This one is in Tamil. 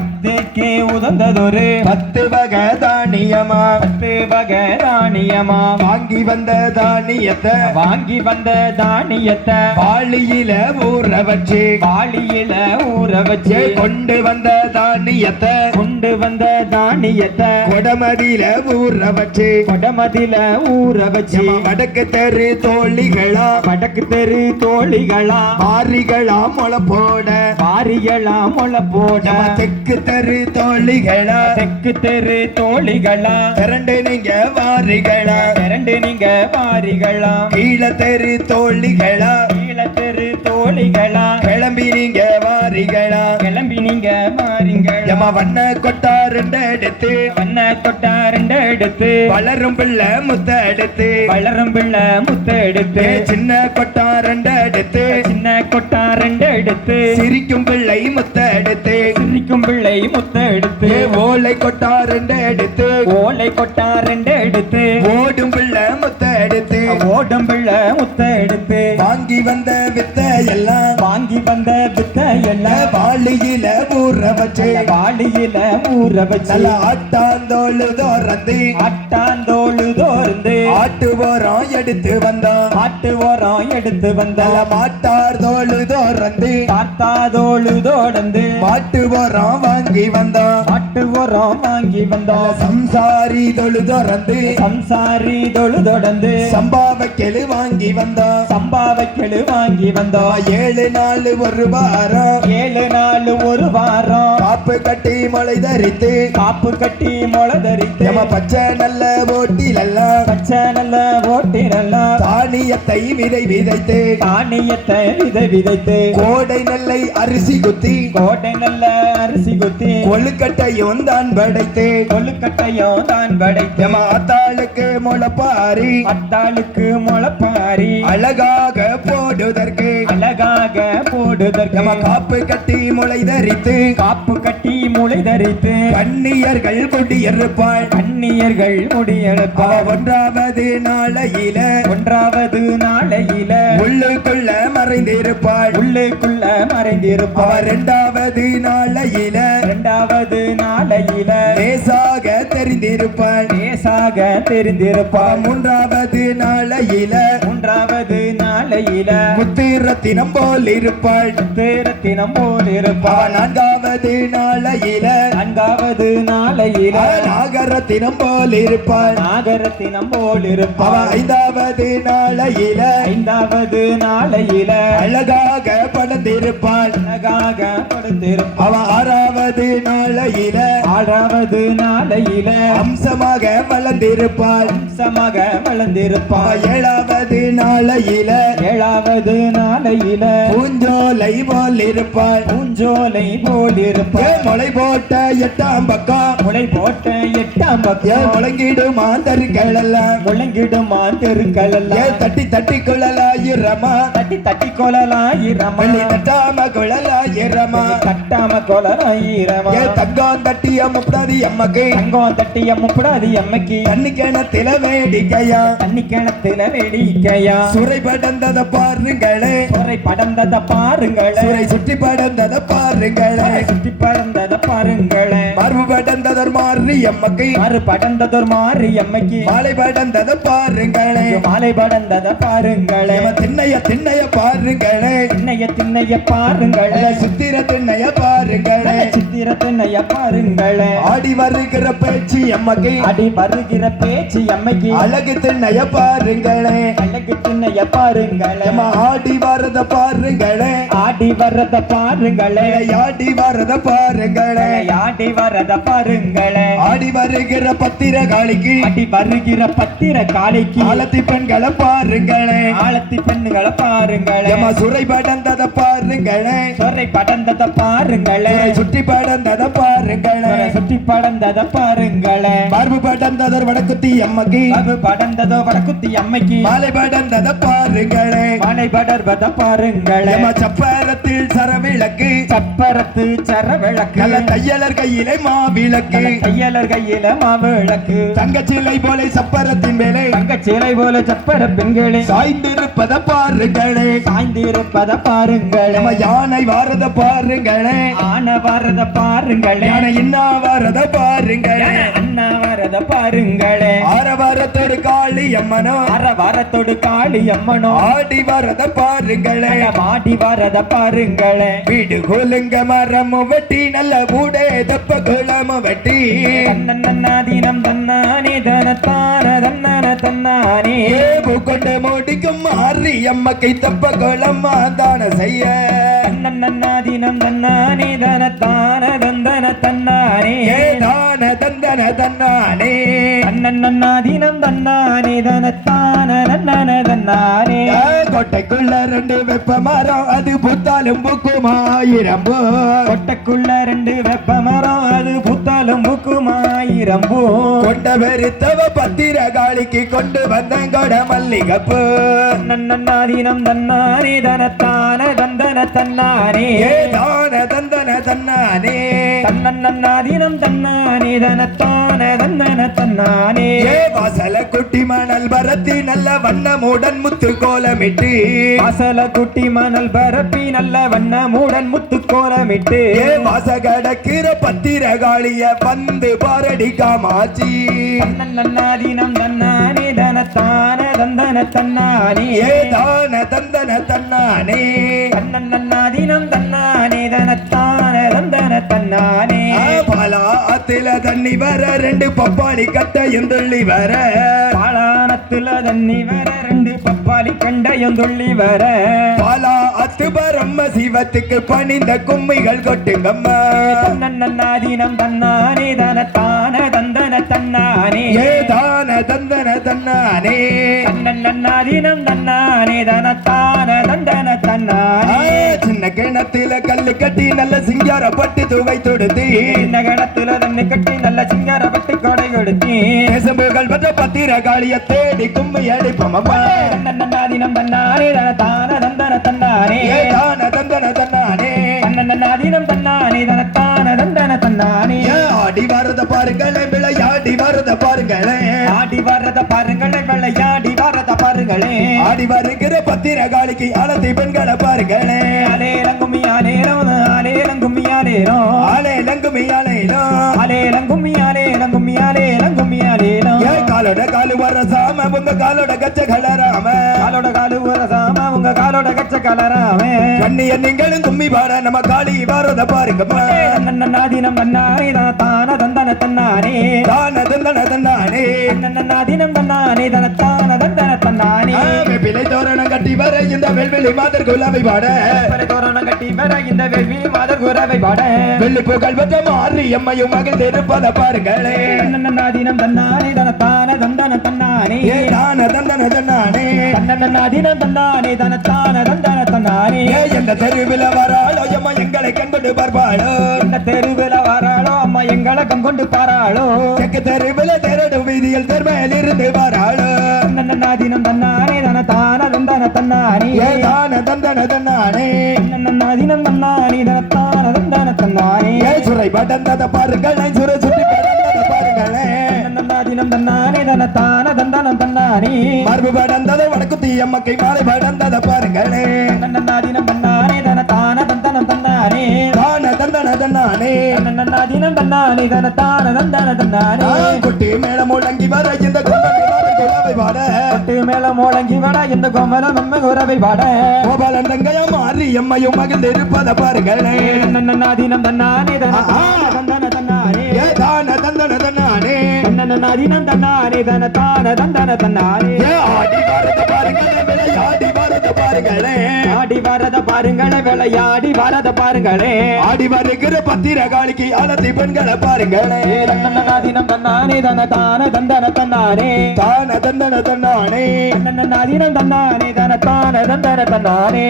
பத்துக்கு உதந்ததொரு 10 வகை தானியமா 10 வகை தானியமா வாங்கி வந்த தானியத்தை வாளியில ஊற வச்சு கொண்டு வந்த தானியத்தை கொடமதியில ஊற வச்சு வடக்கு தெரு தோழிகளா மாறிகளா முளை போட தெற்கு தெரு தோழிகளா திரண்டு நீங்க வாரிகளா கீழ தெரு தோழிகளா கிளம்பி நீங்க வாரிகளா வண்ண கொட்டா ரெண்டு எடுத்து வளரும் பிள்ளை முத்த எடுத்து சின்ன கொட்டா ரெண்டு எடுத்து சிரிக்கும் பிள்ளை முத்த எடுத்து ஓலை கொட்டா ரெண்டு எடுத்து ஓடும் பிள்ளை முத்த எடுத்து வாங்கி வந்த வித்தை எல்லாம் வாளியில ஊற வச்சு நல்ல ஆட்டாந்தோளு தோறந்து ஆட்டு ஓரம் எடுத்து வந்தான் மாட்டார் தோளு தோறந்து மாட்டு ஓரம் வாங்கி வந்தான் சம்சாரி தொழு தொடர்ந்து சம்பாவைக்கெழு வாங்கி வந்தான் 7 நாள் ஒரு வாரம் காப்பு கட்டி மொளை தரித்து பச்சை நல்ல ஓட்டிலெல்லாம் தானியத்தை விதைத்து கோடை நெல்லை அரிசி குத்தி கொழுக்கட்டையும் தான் படைத்து அத்தாளுக்கு முளைப்பாரி அழகாக போடுதற்கு காப்பு கட்டி முளை தரித்து கண்ணியர்கள் குடியிருப்பாள் 1வது நாளையில உள்ளுக்குள்ள மறைந்திருப்பாள் 2வது நாளையில லேசாக தெரிந்திருப்பாள் 3வது நாளையில முத்திரத்தினம் போல் இருப்பாள் 4வது நாளையில நாகரத்தினம் போல் இருப்பாள் 5வது நாளையில அழகாக படர்ந்திருப்பாள் 6வது நாளையில அம்சமாக வளர்ந்திருப்பாள் 7வது நாளையில பூஞ்சோலை போல் இருப்பாள் முளை போட்ட 8ஆம் பக்கம் முழங்கிடுமா தெருக்களெல்லாம் தட்டி கொள்ளலாயிரமா தட்டாம கொள்ளலாயிரமா தங்கம் தட்டி அம்மப்படாதி அம்மக்கு தண்ணி கிணத்தில வேடிக்கையா சுரை படந்தத பாருங்களே சுரை சுற்றி படந்தத பாருங்களே மறு படந்ததர் மாறி அம்மக்கு மாலை படந்தத பாருங்களே திண்ணைய பாருங்களே சித்திர திண்ணைய பாருங்களே ஆடி வருகிற பேச்சு அம்மக்கு அழகு திண்ணைய பாருங்களே ஆடி வரத பாருங்களே ஆடி வருகிற பத்திரகாளிக்கு ஆலத்தி பெண்களை பாருங்களே சுரை படந்தத பாருங்களே சுற்றி படந்தத பாருங்களே மார்பு படந்ததர் வடக்குத்தி அம்மைக்கு மாலை படந்தத பாருங்களே சப்பரத்தில் சரவிளக்கு தையலர் கையிலே மாவிளக்கு வேலர் கையில மாவிளக்கு தங்கச்சிலை போல சப்பரத்தின் மேலே தங்கச்சிலை போல சப்பர பெண்களே சாய்ந்திருப்பத பாருங்களே சாய்ந்திருப்பத பாருங்களே நம்ம யானை வாரத பாருங்களே ஆன வரத பாருங்களே யானை இன்னா வாரத பாருங்களே அண்ணா வரத பாருங்களே ஆரவாரத்தோடு காளி அம்மனோ அரவாரத்தோடு காளி அம்மனோ ஆடி வாரத பாருங்களே மாடி வரத பாருங்களே வீடு கொலுங்க மரம் வெட்டி நல்ல பூடே தப்ப குளம் வெட்டி தன்னன்னாதீனம் தன்னானே தனத்தான தன்னன தன்னானே கொண்டு முடிக்கும் மாறி அம்மக்கை தப்ப குளம் தான செய்ய தன்னன்னாதீனம் தன்னானே தனத்தான தந்தன தன்னானே தான தந்தன தன்னானே தன்னன்னாதீனம் தன்னானே தனத்தான தந்தன தன்னானே கொட்டைக்குள்ள ரெண்டு வெப்ப மரம் அது புத்தாலும் புக்குமாயிரம் கொட்டைக்குள்ள ரெண்டு வெப்ப மரம் அது புத்தாலும் புக்குமாயிரம் கொண்ட வெறுத்தவ பத்திர காளிக்கு கொண்டு வந்த கொட மல்லிகப்பு தன்னன்னாதீனம் தன்னானே தனத்தான தந்தன தன்னானே தான தந்தன தன்னானே தன்னன்னாதீனம் தன்னானே தனத்தான தந்தன தன்னானே வாசல குட்டி மணல் பரத்தி நல்ல வண்ணமுடன் முத்து கோலமிட்டு வாசல குட்டி மணல் பரப்பி நல்ல வண்ணமுடன் முத்து கோலமிட்டு வாச கடக்கிற பத்திர காளிய வந்து பாரடி காமாச்சி தன்னன்னாதீனம் தன்னானே தனத்தான தந்தன தன்னானே தான தந்தன தன்னானே தன்னன்னாதீனம் தன்னானே தனத்தான தந்தன தன்னானே பாலா அத்தில தண்ணி வர ரெண்டு பப்பாளி கட்டையும் துள்ளி வர பாலானத்துல தண்ணி வர ரெண்டு பப்பாளி கண்டையும் துள்ளி வர பாலா அத்து பரம்ம சிவத்துக்கு பணிந்த கும்மிகள் கொட்டுங்கம்மா தன்னன்னாதீனம் தன்னானே தனத்தான தந்தன தன்னானே தான தந்தன தன்னானே தன்னன்னாதீனம் தன்னானே தனத்தான தந்தன தன்னானே சின்ன கிணத்துல கல்லு கட்டி நல்ல சிங்கார பட்டு துவை தொடுத்தி இந்த கடத்துல தண்ணி கட்டி நல்ல சிங்கார பட்டு கொடை கொடுத்தி தேசம்புகள் பற்ற பத்திர காளிய தேடி கும்மி அடிப்போமம்மா தன்னன்னாதீனம் தன்னானே தனத்தான தந்தன தன்னானே தான தந்தன தன்னானே தன்னன்னாதீனம் தன்னானே தனத்தான தந்தன தன்னானே ஆடி வரத பாருங்களே விளையாடி வரத பாருங்களே ஆடி வர்றத பாருங்களே விளையாடி வர்றத பாருங்களே ஆடி வருகிற பத்திர காளிக்கு அழதி பெண்களை பாருங்களே அலேலம் கும்மி அலேலம் அலேலம் கும்மி அலேலம் ஆலேலம் கும்மி ஆலேலம் அலேலம் கும்மி அலேலம் கும்மி அலேலம் கும்மி அலேலம் காலோட காலு வர சாம உங்க காலோட கச்ச கலராம காலோட காலு ஒரு சாம உங்க காலோட கச்ச கலராமே கண்ணிய நீங்களும் கும்மி பாட நம்ம காளி வரத பாருங்கம்மா தன்னன்னாதீனம் தன்னானே தனத்தான தந்தன தன்னானே தான தந்தன தன்னானே தன்னன்னாதீனம் தன்னானே தனத்தான தந்தன தன்னானே பிள்ளை தோரணம் கட்டி வர இந்த வெள்வெளி மாதர் குலாவை பாட தோரணம் கட்டி வர இந்த வெள்ளி மாதர் குரவை பாட வெள்ளி புகழ் பற்ற மாறி எம்மையும் மகிழ்ந்து இருப்பத பாருங்களே தன்னன்னாதீனம் தன்னானே தனத்தான தந்தன தன்னானே தான தந்தன தன்னானே தன்னன்னாதீனம் தன்னானே தனத்தான தந்தன தன்னானே எந்த தெருவில் வராளோ எம்மா எங்களை கண்பட்டு பார்ப்பாளோ இந்த தெருவில் வராளோ அம்மா எங்களை கங்கொண்டு பாராளோ தெற்கு தெருவில் தெரடு வீதியில் தெருமையில் இருந்து வராளோ தன்னன்னாதீனம் தன்னானே தனத்தான தந்தன தன்னானே தான தந்தன தன்னானே தன்னன்னாதீனம் தன்னானே தனத்தான தந்தன தன்னானே சுரை படந்தத பாருங்களே சுரை சுற்றி படந்தத பாருங்களே தன்னன்னாதீனம் தன்னானே தனத்தான தந்தன தன்னானே மரபு படந்தத வடக்குத்தி அம்மக்கை மாலை படந்தத பாருங்களே தன்னன்னாதீனம் தன்னானே தனத்தான தந்தன தன்னானே தான தந்தன தன்னானே தன்னன்னாதீனம் தன்னானே தனத்தான தந்தன தன்னானே குட்டி மேல முழங்கி வர இந்த குலவை பாட கொட்டு மேல முழங்கி வட இந்த கோமல நம்ம குரவை பாட கோபாலன் தங்கையா மாறி எம்மையும் மகிழ்ந்து இருப்பத பாருங்களே தன்னன்னாதீனம் தன்னானே தனத்தான தந்தன தன்னானே தான தந்தன தன்னானே தன்னன்னாதீனம் தன்னானே தனத்தான தந்தன தன்னானே ஆடி வரத பாருங்களே விளையாடி வரத பாருங்களே ஆடி வரத பாருங்களே விளையாடி வரத பாருங்களே ஆடி வருகிற பத்திர காளிக்கு அழதி பெண்களை பாருங்களே தன்னன்னாதீனம் தன்னானே தனத்தான தந்தன தன்னானே தான தந்தன தன்னானே தன்னன்னாதீனம் தன்னானே தனத்தான தந்தன தன்னானே